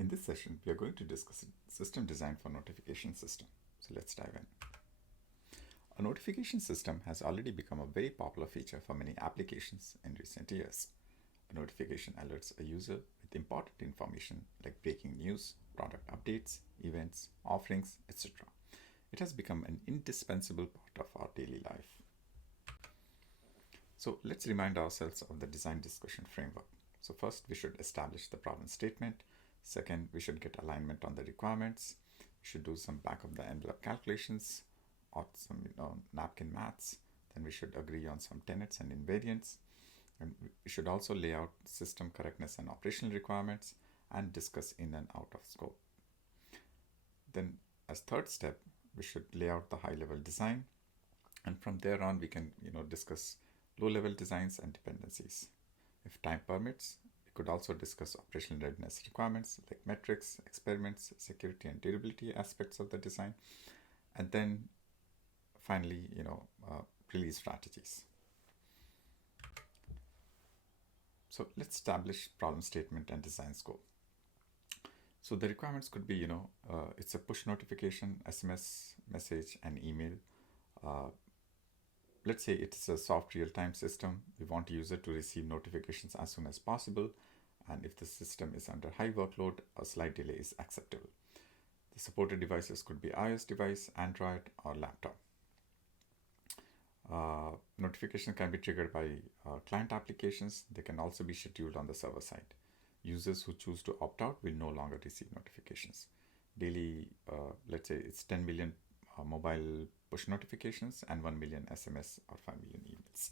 In this session, we are going to discuss system design for notification system. So let's dive in. A notification system has already become a very popular feature for many applications in recent years. A notification alerts a user with important information like breaking news, product updates, events, offerings, etc. It has become an indispensable part of our daily life. So let's remind ourselves of the design discussion framework. So first, we should establish the problem statement. Second, we should get alignment on the requirements. We should do some back of the envelope calculations or some napkin maths. Then we should agree on some tenets and invariants. And we should also lay out system correctness and operational requirements and discuss in and out of scope. Then as third step, we should lay out the high-level design. And from there on, we can discuss low-level designs and dependencies. If time permits, we could also discuss operational readiness requirements like metrics, experiments, security and durability aspects of the design, and then finally, release strategies. So let's establish problem statement and design scope. So the requirements could be, it's a push notification, SMS message, and email. Let's say it's a soft real-time system. We want the user to receive notifications as soon as possible. And if the system is under high workload, a slight delay is acceptable. The supported devices could be iOS device, Android, or laptop. Notification can be triggered by client applications. They can also be scheduled on the server side. Users who choose to opt out will no longer receive notifications. Daily, let's say it's 10 million mobile push notifications and 1 million SMS or 5 million emails.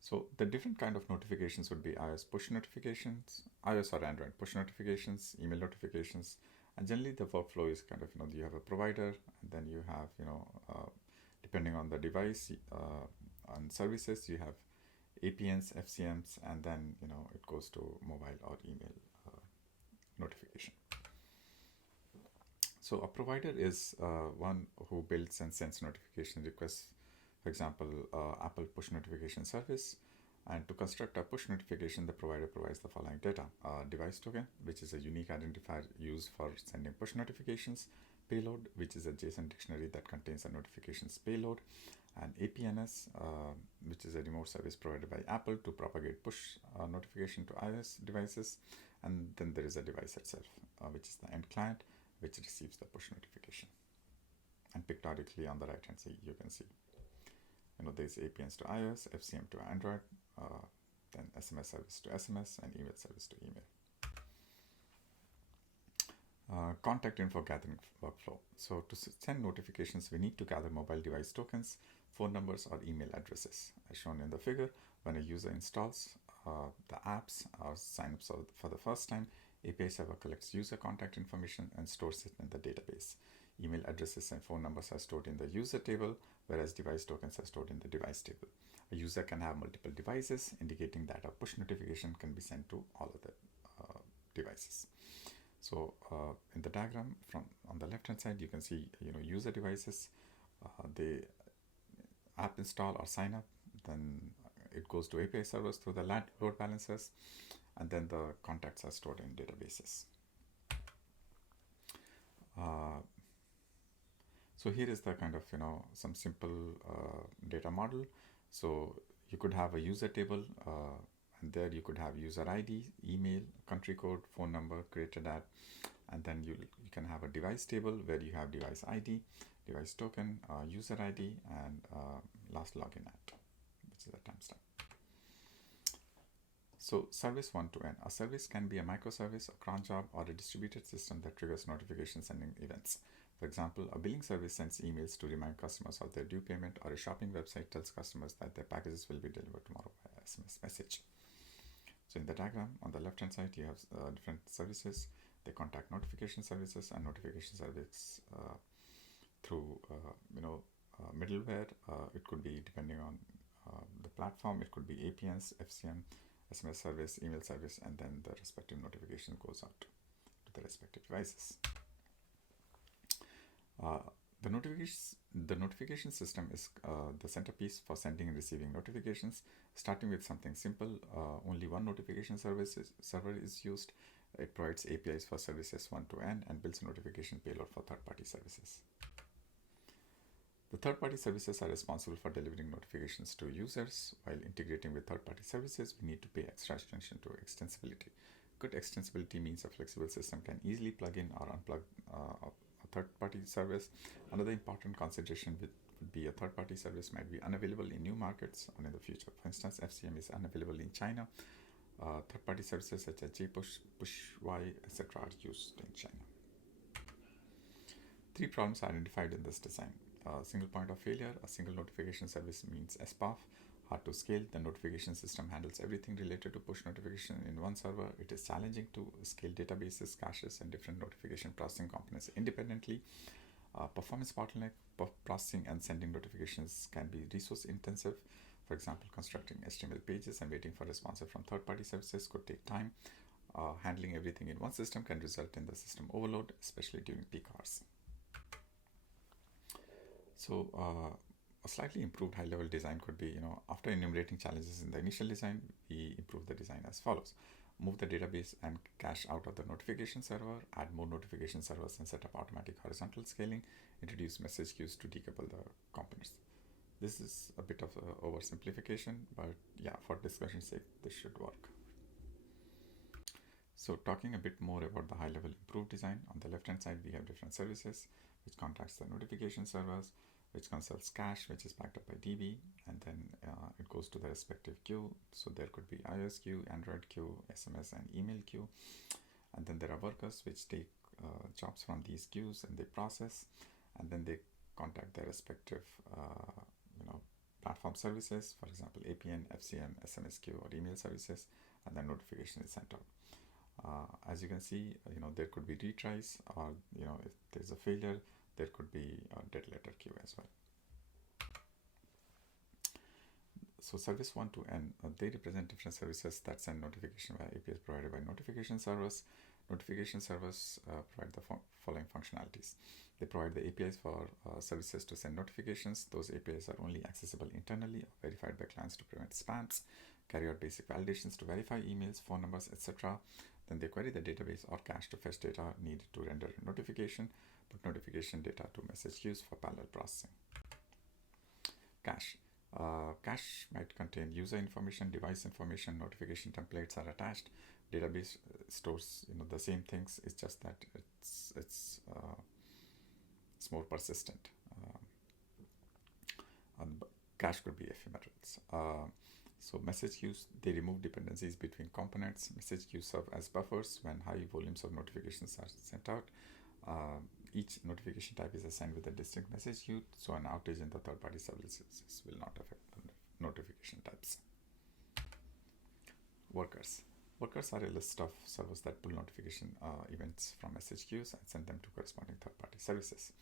So the different kind of notifications would be iOS push notifications, iOS or Android push notifications, email notifications, and generally the workflow is kind of, you have a provider, and then you have, depending on the device and services, you have APNs, FCMs, and then, it goes to mobile or email notification. So a provider is one who builds and sends notification requests. For example, Apple push notification service. And to construct a push notification, the provider provides the following data: device token, which is a unique identifier used for sending push notifications; payload, which is a JSON dictionary that contains a notifications payload; and APNS, which is a remote service provided by Apple to propagate push notification to iOS devices. And then there is a device itself, which is the end client, which receives the push notification. And pictorially on the right hand side, you can see, there's APNs to iOS, FCM to Android, then SMS service to SMS, and email service to email. Contact info gathering workflow. So to send notifications, we need to gather mobile device tokens, phone numbers, or email addresses. As shown in the figure, when a user installs the apps or signs up for the first time, API server collects user contact information and stores it in the database. Email addresses and phone numbers are stored in the user table, whereas device tokens are stored in the device table. A user can have multiple devices, indicating that a push notification can be sent to all of the devices. So in the diagram on the left hand side, you can see user devices. They app install or sign up, then it goes to API servers through the load balancers, and then the contacts are stored in databases. So here is the kind of some simple data model. So you could have a user table, and there you could have user ID, email, country code, phone number created at, and then you can have a device table where you have device ID, device token, user ID, and last login at, which is a timestamp. So service 1 to N. A service can be a microservice, a cron job, or a distributed system that triggers notifications sending events. For example, a billing service sends emails to remind customers of their due payment, or a shopping website tells customers that their packages will be delivered tomorrow by SMS message. So in the diagram on the left hand side, you have different services. They contact notification services and notification service through middleware. It could be, depending on the platform, it could be APNs, FCM, SMS service, email service, and then the respective notification goes out to the respective devices. The notification system is the centerpiece for sending and receiving notifications. Starting with something simple, only one notification server is used. It provides APIs for services 1 to N and builds a notification payload for third-party services. The third-party services are responsible for delivering notifications to users. While integrating with third-party services, we need to pay extra attention to extensibility. Good extensibility means a flexible system can easily plug in or unplug a third-party service. Another important consideration would be a third-party service might be unavailable in new markets or in the future. For instance, FCM is unavailable in China. Third-party services such as JPush, PushY, etc. are used in China. 3 problems are identified in this design. Single point of failure. A single notification service means SPAF. Hard to scale. The notification system handles everything related to push notification in one server. It is challenging to scale databases, caches, and different notification processing components independently. Performance bottleneck. Processing and sending notifications can be resource intensive. For example, constructing HTML pages and waiting for responses from third-party services could take time. Handling everything in one system can result in the system overload, especially during peak hours. So a slightly improved high-level design could be, after enumerating challenges in the initial design, we improve the design as follows. Move the database and cache out of the notification server, add more notification servers and set up automatic horizontal scaling, introduce message queues to decouple the components. This is a bit of an oversimplification, but yeah, for discussion's sake, this should work. So talking a bit more about the high-level improved design, on the left-hand side, we have different services, which contacts the notification servers, which consults cache, which is backed up by DB, and then it goes to the respective queue. So there could be iOS queue, Android queue, SMS and email queue. And then there are workers which take jobs from these queues and they process, and then they contact their respective platform services, for example, APN, FCM, SMS queue, or email services, and then notification is sent out. As you can see, there could be retries, or if there's a failure, there could be a dead letter queue as well. So service 1 to N, they represent different services that send notification via APIs provided by notification servers. Notification servers provide the following functionalities. They provide the APIs for services to send notifications. Those APIs are only accessible internally or verified by clients to prevent spams, carry out basic validations to verify emails, phone numbers, etc. Then they query the database or cache to fetch data needed to render a notification, put notification data to message queues for parallel processing. Cache. Cache might contain user information, device information, notification templates are attached. Database stores the same things. It's just that it's more persistent. Cache could be ephemerals. So message queues, they remove dependencies between components. Message queues serve as buffers when high volumes of notifications are sent out. Each notification type is assigned with a distinct message queue, so an outage in the third-party services will not affect the notification types. Workers. Workers are a list of servers that pull notification events from message queues and send them to corresponding third-party services.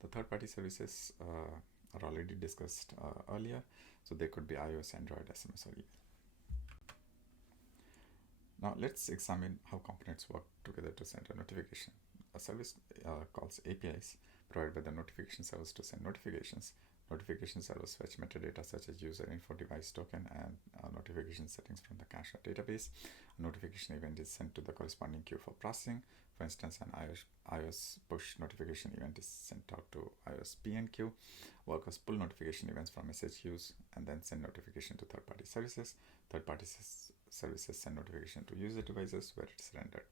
The third-party services are already discussed earlier, so they could be iOS, Android, SMS, or email. Now let's examine how components work together to send a notification. A service calls APIs provided by the notification servers to send notifications. Notification servers fetch metadata such as user info, device token, and notification settings from the cache or database. A notification event is sent to the corresponding queue for processing. For instance, an iOS push notification event is sent out to iOS PN queue. Workers pull notification events from message queues and then send notification to third-party services. Third-party services send notification to user devices where it's rendered.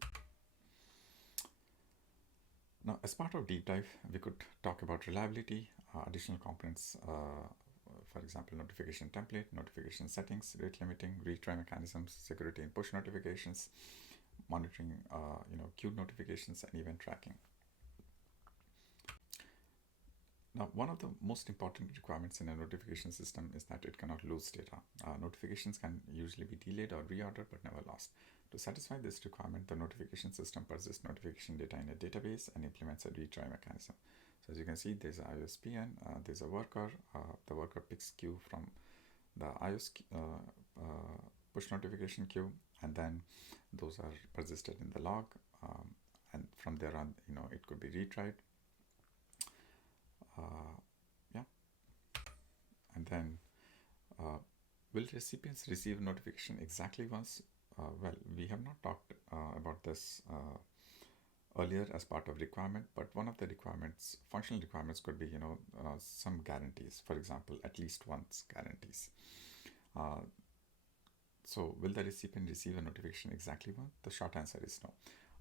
Now, as part of deep dive, we could talk about reliability, additional components, for example, notification template, notification settings, rate limiting, retry mechanisms, security in push notifications, monitoring, queued notifications, and event tracking. Now, one of the most important requirements in a notification system is that it cannot lose data. Notifications can usually be delayed or reordered but never lost. To satisfy this requirement, the notification system persists notification data in a database and implements a retry mechanism. So as you can see, there's an iOS PN, there's a worker. The worker picks queue from the iOS push notification queue, and then those are persisted in the log. And from there on, it could be retried. And then will recipients receive notification exactly once? well, we have not talked about this earlier as part of requirement, but one of the requirements, functional requirements, could be some guarantees. For example, at least once guarantees. So will the recipient receive a notification exactly once? The short answer is no.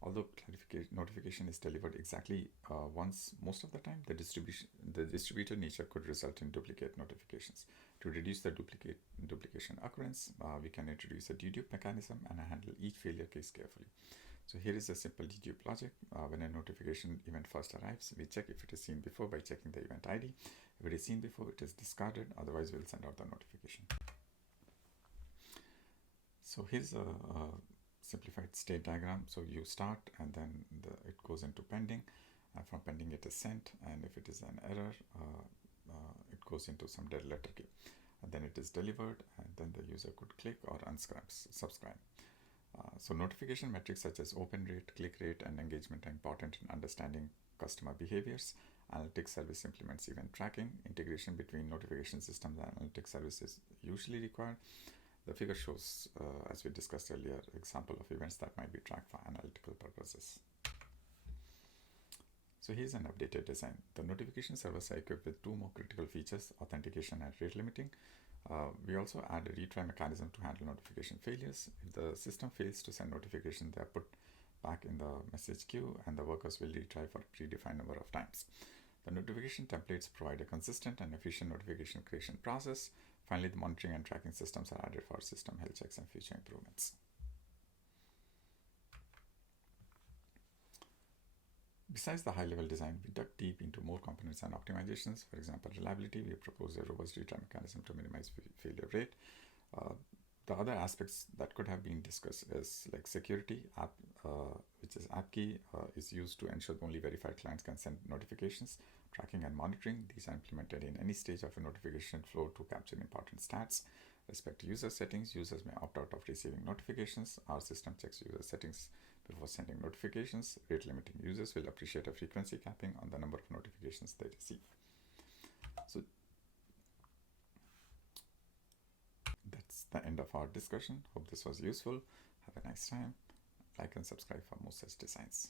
Although notification is delivered exactly once most of the time, the distributed nature could result in duplicate notifications. To reduce the duplication occurrence, we can introduce a dedupe mechanism and handle each failure case carefully. So here is a simple dedupe logic. When a notification event first arrives, we check if it is seen before by checking the event ID. If it is seen before, it is discarded. Otherwise, we'll send out the notification. So here's a simplified state diagram. So you start, and then it goes into pending, and from pending it is sent, and if it is an error, it goes into some dead letter key, and then it is delivered, and then the user could click or subscribe. So notification metrics such as open rate, click rate, and engagement are important in understanding customer behaviors. Analytics service implements event tracking. Integration between notification systems and analytics services usually required. The figure shows, as we discussed earlier, example of events that might be tracked for analytical purposes. So here's an updated design. The notification servers are equipped with two more critical features, authentication and rate limiting. We also add a retry mechanism to handle notification failures. If the system fails to send notification, they are put back in the message queue, and the workers will retry for a predefined number of times. The notification templates provide a consistent and efficient notification creation process. Finally, the monitoring and tracking systems are added for system health checks and future improvements. Besides the high-level design, we dug deep into more components and optimizations. For example, reliability, we propose a robust retry mechanism to minimize failure rate. The other aspects that could have been discussed is like security, which is app key, is used to ensure only verified clients can send notifications. Tracking and monitoring, these are implemented in any stage of a notification flow to capture important stats. Respect to user settings, users may opt out of receiving notifications. Our system checks user settings before sending notifications. Rate limiting, users will appreciate a frequency capping on the number of notifications they receive. So that's the end of our discussion. Hope this was useful. Have a nice time. Like and subscribe for more such designs.